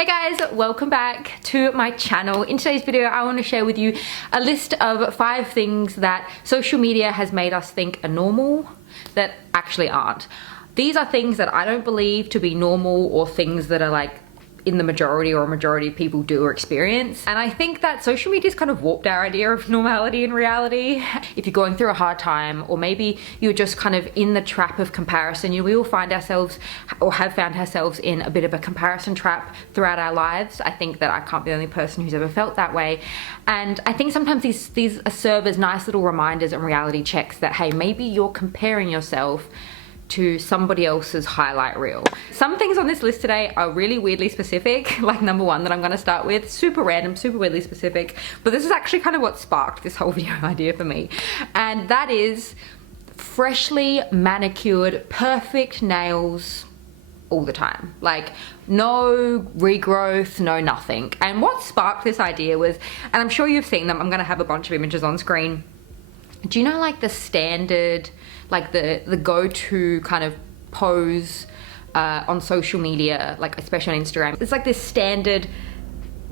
Hey guys, welcome back to my channel. In today's video, I want to share with you a list of 5 things that social media has made us think are normal that actually aren't. These are things that I don't believe to be normal or things that are like in the majority or a majority of people do or experience. And I think that social media's kind of warped our idea of normality and reality. If you're going through a hard time, or maybe you're just kind of in the trap of comparison, we all find ourselves or have found ourselves in a bit of a comparison trap throughout our lives. I think that I can't be the only person who's ever felt that way. And I think sometimes these serve as nice little reminders and reality checks that, hey, maybe you're comparing yourself to somebody else's highlight reel. Some things on this list today are really weirdly specific, like number 1 that I'm gonna start with, super random, super weirdly specific, but this is actually kind of what sparked this whole video idea for me. And that is freshly manicured, perfect nails all the time. Like no regrowth, no nothing. And what sparked this idea was, and I'm sure you've seen them, I'm gonna have a bunch of images on screen. Do you know like the standard, like the go-to kind of pose on social media, like especially on Instagram? It's like this standard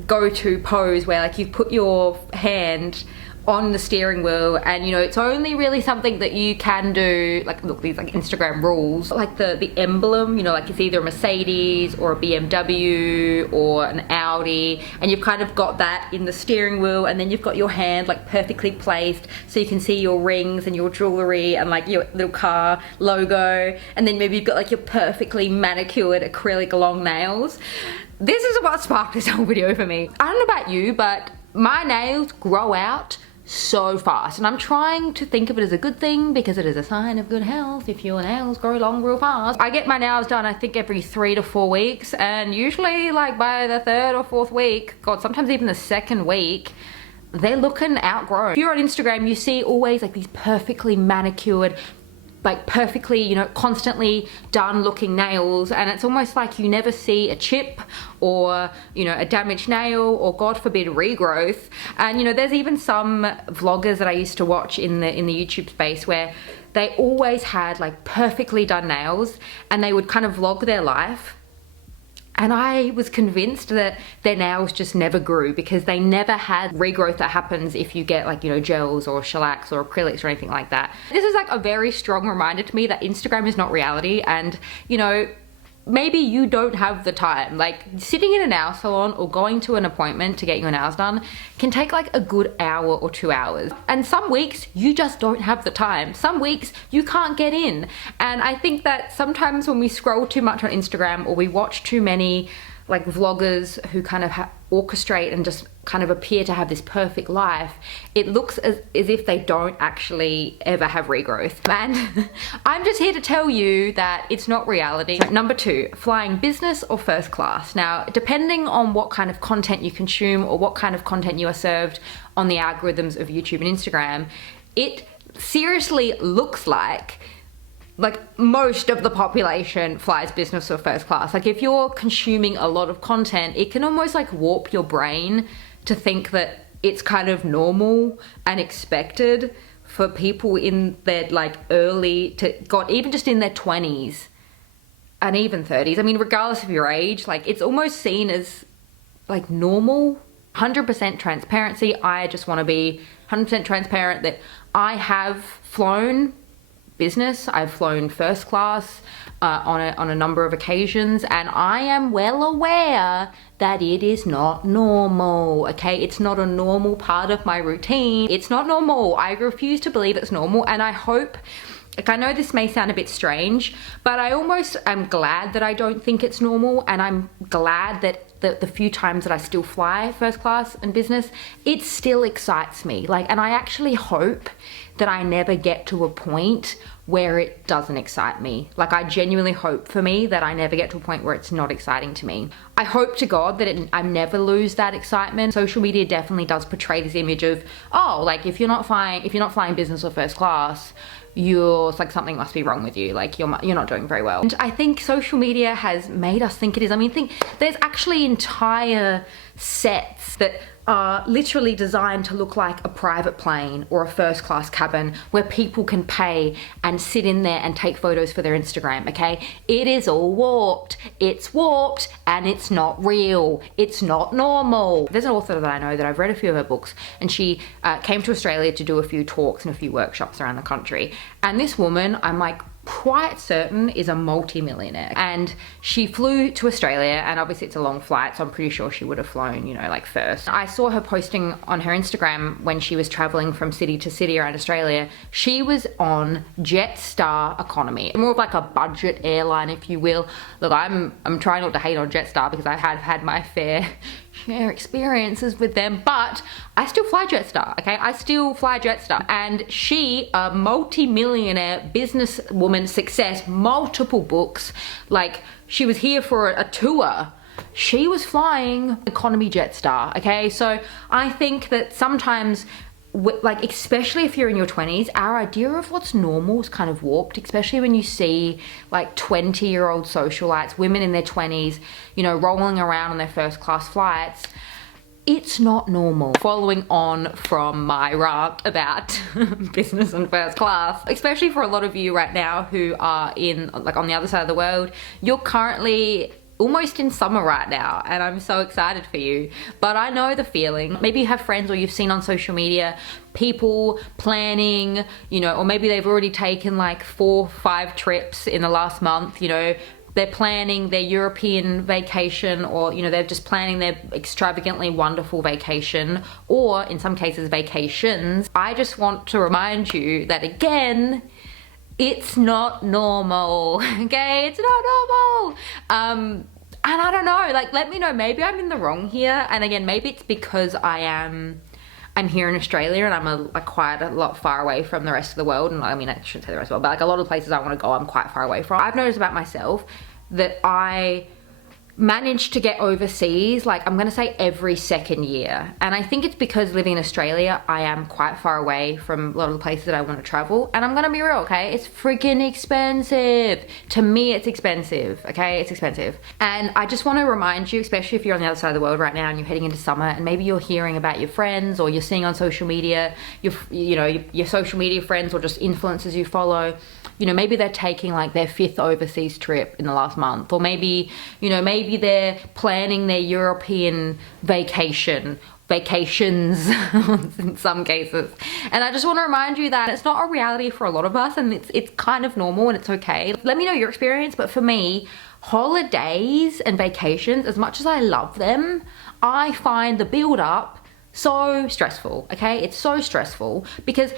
go-to pose where like you put your hand on the steering wheel and it's only really something that you can do, like look, these like Instagram rules, like the emblem, like it's either a Mercedes or a BMW or an Audi, and you've kind of got that in the steering wheel, and then you've got your hand like perfectly placed so you can see your rings and your jewelry and like your little car logo, and then maybe you've got like your perfectly manicured acrylic long nails. This is what sparked this whole video for me. I don't know about you, but my nails grow out so fast, and I'm trying to think of it as a good thing because it is a sign of good health if your nails grow long real fast. I get my nails done I think every 3 to 4 weeks, and usually like by the 3rd or 4th week, god, sometimes even the 2nd week, they're looking outgrown. If you're on Instagram, you see always like these perfectly manicured, like perfectly, constantly done looking nails, and it's almost like you never see a chip or, a damaged nail or God forbid regrowth. And there's even some vloggers that I used to watch in the YouTube space where they always had like perfectly done nails and they would kind of vlog their life. And I was convinced that their nails just never grew because they never had regrowth that happens if you get like, gels or shellacs or acrylics or anything like that. This is like a very strong reminder to me that Instagram is not reality, and, maybe you don't have the time. Like sitting in a nail salon or going to an appointment to get your nails done can take like a good hour or 2 hours. And some weeks you just don't have the time. Some weeks you can't get in. And I think that sometimes when we scroll too much on Instagram or we watch too many like vloggers who kind of orchestrate and just kind of appear to have this perfect life, it looks as if they don't actually ever have regrowth. And I'm just here to tell you that it's not reality. Number 2, flying business or first class. Now, depending on what kind of content you consume or what kind of content you are served on the algorithms of YouTube and Instagram, it seriously looks like most of the population flies business or first class. Like if you're consuming a lot of content, it can almost like warp your brain to think that it's kind of normal and expected for people in their like early to God, even just in their 20s and even 30s. I mean, regardless of your age, like it's almost seen as like normal. 100% transparency. I just want to be 100% transparent that I have flown business, I've flown first class on a number of occasions, and I am well aware that it is not normal, okay? It's not a normal part of my routine. It's not normal. I refuse to believe it's normal, and I hope, like I know this may sound a bit strange, but I almost am glad that I don't think it's normal, and I'm glad that the few times that I still fly first class and business, it still excites me. And I actually hope that I never get to a point where it doesn't excite me. Like I genuinely hope for me that I never get to a point where it's not exciting to me. I hope to God that I never lose that excitement. Social media definitely does portray this image of, oh, like if you're not flying business or first class, it's like something must be wrong with you, like you're not doing very well. And I think social media has made us think it is. I mean, there's actually entire sets that are literally designed to look like a private plane or a first class cabin where people can pay and sit in there and take photos for their Instagram, okay? It is all warped. It's warped and it's not real. It's not normal. There's an author that I know that I've read a few of her books, and she came to Australia to do a few talks and a few workshops around the country. And this woman, I'm like quite certain, is a multi-millionaire, and she flew to Australia, and obviously it's a long flight, so I'm pretty sure she would have flown, you know, like first. I saw her posting on her Instagram when she was traveling from city to city around Australia. She was on Jetstar economy, more of like a budget airline, if you will. Look, I'm trying not to hate on Jetstar because I have had my fair share experiences with them, but I still fly Jetstar, okay? I still fly Jetstar. And she, a multi-millionaire businesswoman, success, multiple books, like she was here for a tour. She was flying economy Jetstar, okay? So I think that sometimes, like, especially if you're in your 20s, our idea of what's normal is kind of warped, especially when you see like 20-year-old socialites, women in their 20s, you know, rolling around on their first class flights. It's not normal. Following on from my rant about business and first class, especially for a lot of you right now who are in, like, on the other side of the world, you're currently almost in summer right now, and I'm so excited for you. But I know the feeling. Maybe you have friends, or you've seen on social media people planning, you know, or maybe they've already taken like 4-5 trips in the last month, you know. They're planning their European vacation, or, you know, they're just planning their extravagantly wonderful vacation, or in some cases vacations. I just want to remind you that, again, it's not normal, okay? It's not normal. And I don't know, like, let me know, maybe I'm in the wrong here. And again, maybe it's because I'm here in Australia, and I'm quite a lot far away from the rest of the world. And I mean, I shouldn't say the rest of the world, but like a lot of places I want to go, I'm quite far away from. I've noticed about myself that I managed to get overseas, like, I'm gonna say every second year. And I think it's because living in Australia, I am quite far away from a lot of the places that I want to travel. And I'm gonna be real, okay? It's freaking expensive. To me, it's expensive, okay? It's expensive. And I just want to remind you, especially if you're on the other side of the world right now and you're heading into summer, and maybe you're hearing about your friends, or you're seeing on social media, your social media friends, or just influencers you follow, you know, maybe they're taking like their 5th overseas trip in the last month, or maybe, you know, maybe they're planning their European vacations in some cases. And I just want to remind you that it's not a reality for a lot of us, and it's kind of normal, and it's okay. Let me know your experience, but for me, holidays and vacations, as much as I love them, I find the build up so stressful, okay? It's so stressful because,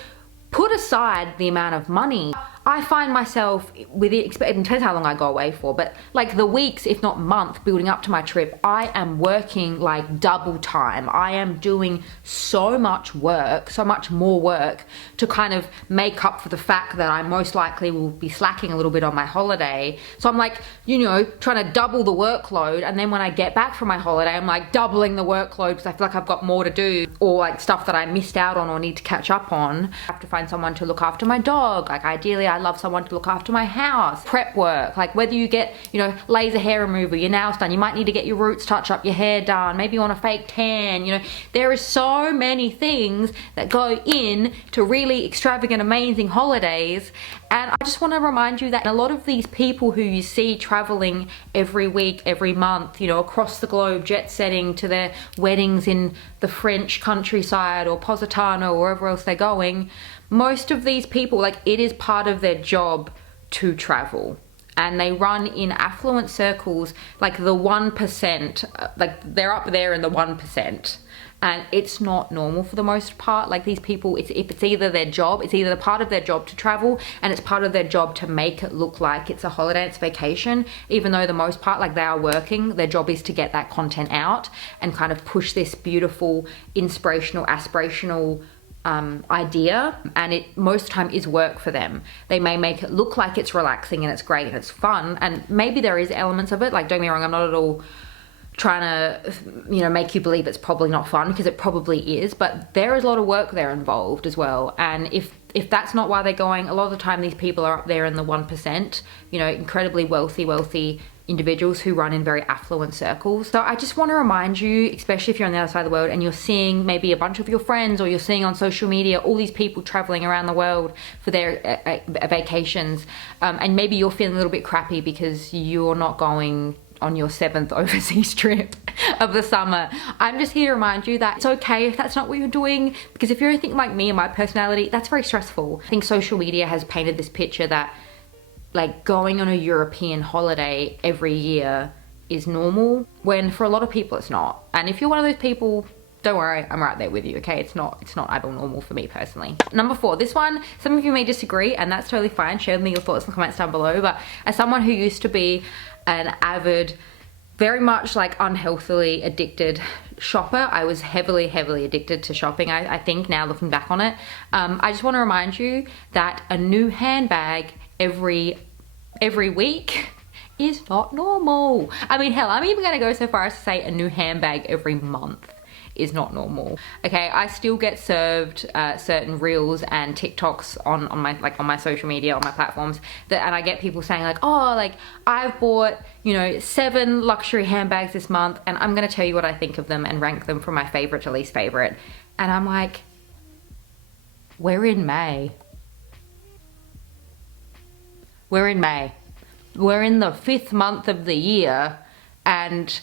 put aside the amount of money, I find myself with it, it depends how long I go away for, but like the weeks, if not month, building up to my trip, I am working like double time. I am doing so much work, so much more work to kind of make up for the fact that I most likely will be slacking a little bit on my holiday. So I'm like, you know, trying to double the workload, and then when I get back from my holiday, I'm like doubling the workload because I feel like I've got more to do, or like stuff that I missed out on or need to catch up on. I have to find someone to look after my dog. Like, ideally, I love someone to look after my house. Prep work, like whether you get, you know, laser hair removal, your nails done, you might need to get your roots touched up, your hair done, maybe you want a fake tan, you know. There is so many things that go in to really extravagant, amazing holidays. And I just want to remind you that a lot of these people who you see traveling every week, every month, you know, across the globe, jet setting to their weddings in the French countryside or Positano or wherever else they're going, most of these people, like, it is part of their job to travel. And they run in affluent circles, like the 1%, like they're up there in the 1%. And it's not normal for the most part. Like, these people, if it's either their job, it's either part of their job to travel, and it's part of their job to make it look like it's a holiday, it's vacation, even though the most part, like, they are working, their job is to get that content out and kind of push this beautiful, inspirational, aspirational idea, and it most of the time is work for them. They may make it look like it's relaxing and it's great and it's fun, and maybe there is elements of it, like, don't get me wrong, I'm not at all trying to, you know, make you believe it's probably not fun, because it probably is, but there is a lot of work there involved as well. And if that's not why they're going, a lot of the time these people are up there in the 1%, you know, incredibly wealthy, individuals who run in very affluent circles. So I just want to remind you, especially if you're on the other side of the world and you're seeing maybe a bunch of your friends, or you're seeing on social media all these people traveling around the world for their vacations, and maybe you're feeling a little bit crappy because you're not going on your 7th overseas trip of the summer. I'm just here to remind you that it's okay if that's not what you're doing, because if you're anything like me and my personality, that's very stressful. I think social media has painted this picture that like going on a European holiday every year is normal, when for a lot of people it's not. And if you're one of those people, don't worry, I'm right there with you, okay? It's not at all normal for me personally. Number 4, this one, some of you may disagree, and that's totally fine. Share with me your thoughts in the comments down below. But as someone who used to be an avid, very much like unhealthily addicted shopper, I was heavily addicted to shopping. I think now looking back on it, I just want to remind you that a new handbag every week is not normal. I mean, hell, I'm even gonna go so far as to say a new handbag every month is not normal. Okay, I still get served certain reels and TikToks on my social media, on my platforms, and I get people saying like, oh, like I've bought, you know, 7 luxury handbags this month, and I'm gonna tell you what I think of them and rank them from my favorite to least favorite. And I'm like, we're in May. We're in May. We're in the 5th month of the year, and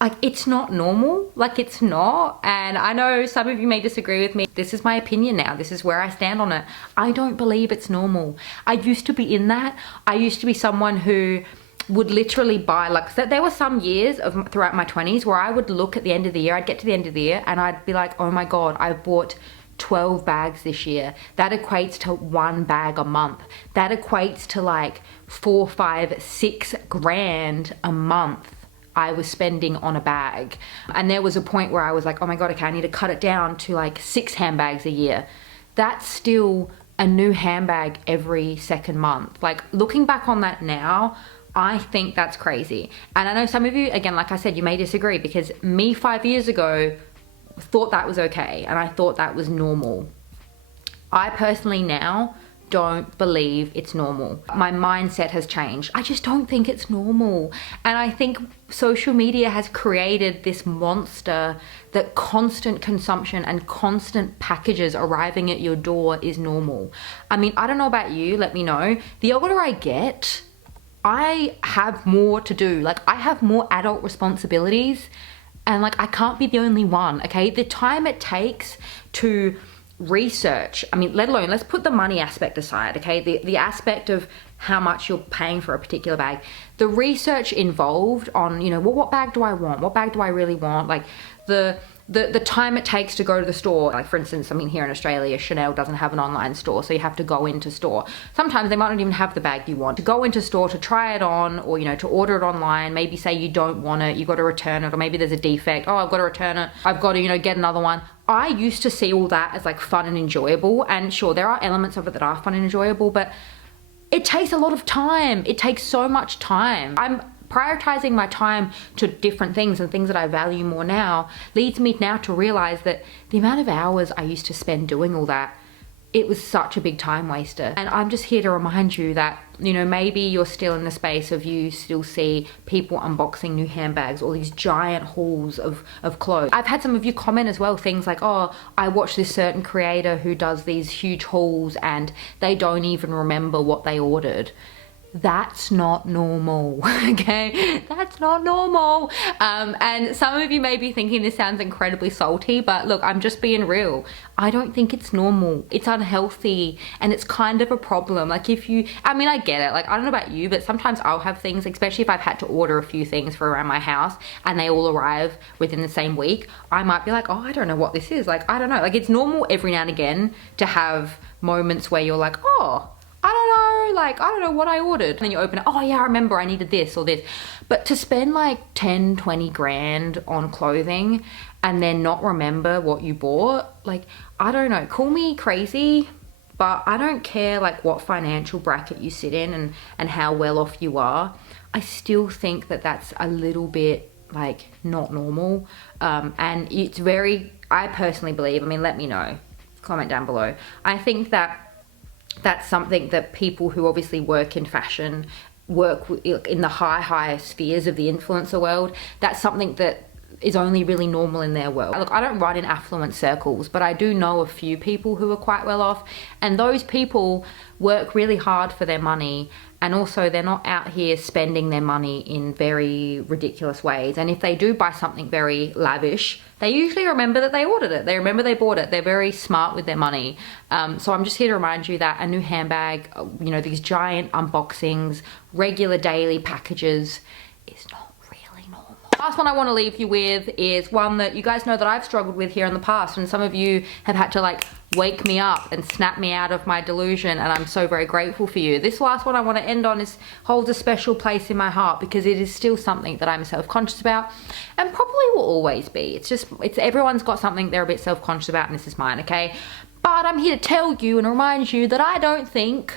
like, it's not normal. Like, it's not. And I know some of you may disagree with me. This is my opinion now. This is where I stand on it. I don't believe it's normal. I used to be in that. I used to be someone who would literally buy, like, so there were some years throughout my 20s where I would look at the end of the year, I'd get to the end of the year and I'd be like, oh my God, I've bought 12 bags this year. That equates to 1 bag a month. That equates to like 4, 5, 6 grand a month I was spending on a bag. And there was a point where I was like, oh my God, okay, I need to cut it down to like 6 handbags a year. That's still a new handbag every second month. Like, looking back on that now, I think that's crazy. And I know some of you, again, like I said, you may disagree, because me 5 years ago thought that was okay, and I thought that was normal. I personally now don't believe it's normal. My mindset has changed. I just don't think it's normal. And I think social media has created this monster that constant consumption and constant packages arriving at your door is normal. I mean, I don't know about you, let me know. The older I get, I have more to do. Like, I have more adult responsibilities, and like, I can't be the only one, okay? The time it takes to research, I mean, let alone, let's put the money aspect aside, okay? The aspect of how much you're paying for a particular bag. The research involved on, you know, well, what bag do I want? What bag do I really want? Like, the time it takes to go to the store. Like, for instance, I mean, here in Australia, Chanel doesn't have an online store, so you have to go into store. Sometimes they might not even have the bag you want. To go into store to try it on, or, you know, to order it online, maybe say you don't want it, you got to return it, or maybe there's a defect. Oh, I've got to return it. I've got to, you know, get another one. I used to see all that as like fun and enjoyable, and sure, there are elements of it that are fun and enjoyable, but it takes a lot of time. It takes so much time. I'm prioritizing my time to different things, and things that I value more now leads me now to realize that the amount of hours I used to spend doing all that, it was such a big time waster. And I'm just here to remind you that, you know, maybe you're still in the space of, you still see people unboxing new handbags or these giant hauls of clothes. I've had some of you comment as well, things like, oh, I watch this certain creator who does these huge hauls and they don't even remember what they ordered. That's not normal, okay? That's not normal. And some of you may be thinking this sounds incredibly salty, but look, I'm just being real. I don't think it's normal. It's unhealthy, and it's kind of a problem. Like, if you, I mean, I get it. Like, I don't know about you, but sometimes I'll have things, especially if I've had to order a few things for around my house and they all arrive within the same week, I might be like, oh, I don't know what this is. Like, I don't know. Like, it's normal every now and again to have moments where you're like, oh, I don't know, like, I don't know what I ordered. And then you open it, oh yeah, I remember I needed this or this. But to spend like 10, 20 grand on clothing and then not remember what you bought, like, I don't know, call me crazy, but I don't care like what financial bracket you sit in and how well off you are. I still think that that's a little bit like not normal. And it's very, I personally believe, I mean, let me know, comment down below. I think that that's something that people who obviously work in fashion work in the high spheres of the influencer world, that's something that is only really normal in their world. Look, I don't run in affluent circles, but I do know a few people who are quite well off, and those people work really hard for their money, and also they're not out here spending their money in very ridiculous ways. And if they do buy something very lavish, they usually remember that they ordered it. They remember they bought it. They're very smart with their money. So I'm just here to remind you that a new handbag, you know, these giant unboxings, regular daily packages is not last one I want to leave you with is one that you guys know that I've struggled with here in the past, and some of you have had to like wake me up and snap me out of my delusion, and I'm so very grateful for you. This last one I want to end on holds a special place in my heart because it is still something that I'm self-conscious about, and probably will always be. It's everyone's got something they're a bit self-conscious about, and this is mine, okay? But I'm here to tell you and remind you that I don't think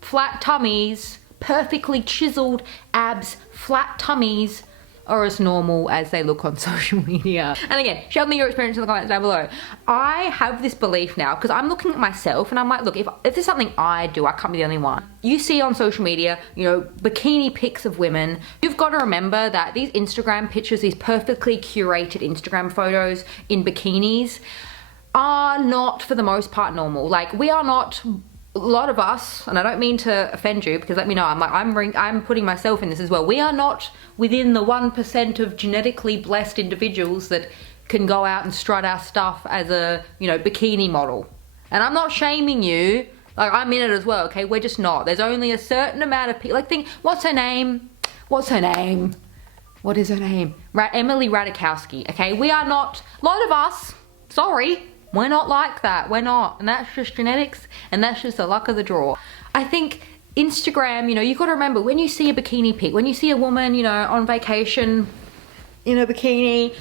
flat tummies, perfectly chiseled abs, flat tummies are as normal as they look on social media. And again, share me your experience in the comments down below. I have this belief now, because I'm looking at myself and I'm like, look, if there's something I do, I can't be the only one. You see on social media, you know, bikini pics of women. You've got to remember that these Instagram pictures, these perfectly curated Instagram photos in bikinis are not, for the most part, normal. Like, we are not, a lot of us, and I don't mean to offend you, because let me know, I'm putting myself in this as well. We are not within the 1% of genetically blessed individuals that can go out and strut our stuff as a, you know, bikini model. And I'm not shaming you, like, I'm in it as well, okay? We're just not. There's only a certain amount of people, like, think, what's her name? What is her name? Emily Ratajkowski, okay? We are not, a lot of us, sorry, we're not like that. We're not. And that's just genetics, and that's just the luck of the draw. I think Instagram, you know, you've got to remember, when you see a bikini pic, when you see a woman, you know, on vacation in a bikini,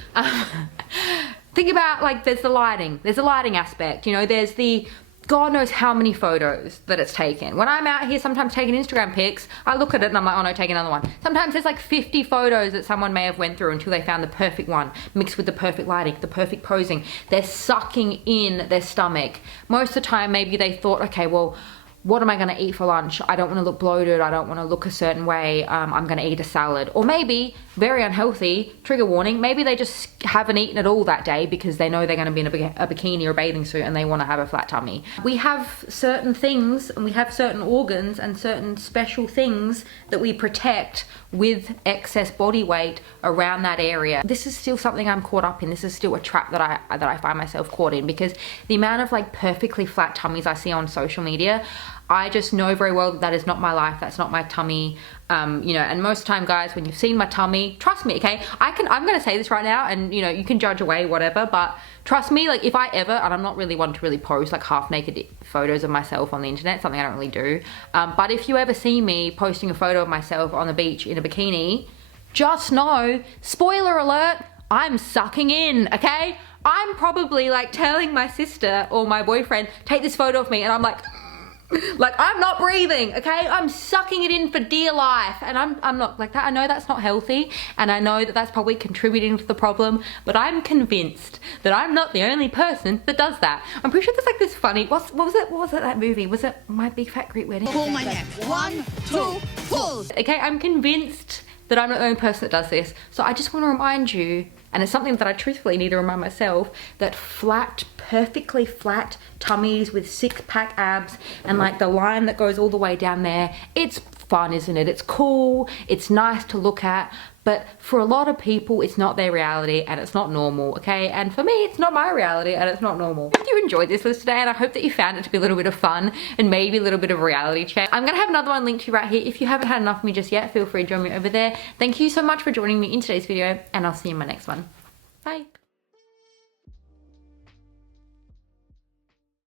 think about, like, there's the lighting aspect, you know, there's the God knows how many photos that it's taken. When I'm out here sometimes taking Instagram pics, I look at it and I'm like, oh no, take another one. Sometimes there's like 50 photos that someone may have went through until they found the perfect one, mixed with the perfect lighting, the perfect posing. They're sucking in their stomach. Most of the time, maybe they thought, okay, well, what am I gonna eat for lunch? I don't wanna look bloated, I don't wanna look a certain way, I'm gonna eat a salad. Or maybe, very unhealthy, trigger warning, maybe they just haven't eaten at all that day because they know they're gonna be in a bikini or a bathing suit and they wanna have a flat tummy. We have certain things, and we have certain organs and certain special things that we protect with excess body weight around that area. This is still something I'm caught up in. This is still a trap that I find myself caught in, because the amount of like perfectly flat tummies I see on social media, I just know very well that that is not my life. That's not my tummy. You know, and most of the time, guys, when you've seen my tummy, trust me, okay? I'm gonna say this right now, and you know, you can judge away, whatever, but trust me, like, if I ever, and I'm not really one to really post like half naked photos of myself on the internet, something I don't really do. But if you ever see me posting a photo of myself on the beach in a bikini, just know, spoiler alert, I'm sucking in, okay? I'm probably like telling my sister or my boyfriend, take this photo of me, and I'm like I'm not breathing, okay? I'm sucking it in for dear life, and I'm not like that. I know that's not healthy, and I know that that's probably contributing to the problem, but I'm convinced that I'm not the only person that does that. I'm pretty sure there's like this funny, what was it, that movie? Was it My Big Fat Greek Wedding? Pull my neck. 1, 2, pull. Okay, I'm convinced that I'm not the only person that does this. So I just want to remind you, and it's something that I truthfully need to remind myself, that flat, perfectly flat tummies with six-pack abs and like the line that goes all the way down there, it's fun, isn't it? It's cool, it's nice to look at, but for a lot of people, it's not their reality and it's not normal, okay? And for me, it's not my reality and it's not normal. I hope you enjoyed this list today, and I hope that you found it to be a little bit of fun and maybe a little bit of a reality check. I'm gonna have another one linked to you right here. If you haven't had enough of me just yet, feel free to join me over there. Thank you so much for joining me in today's video, and I'll see you in my next one. Bye.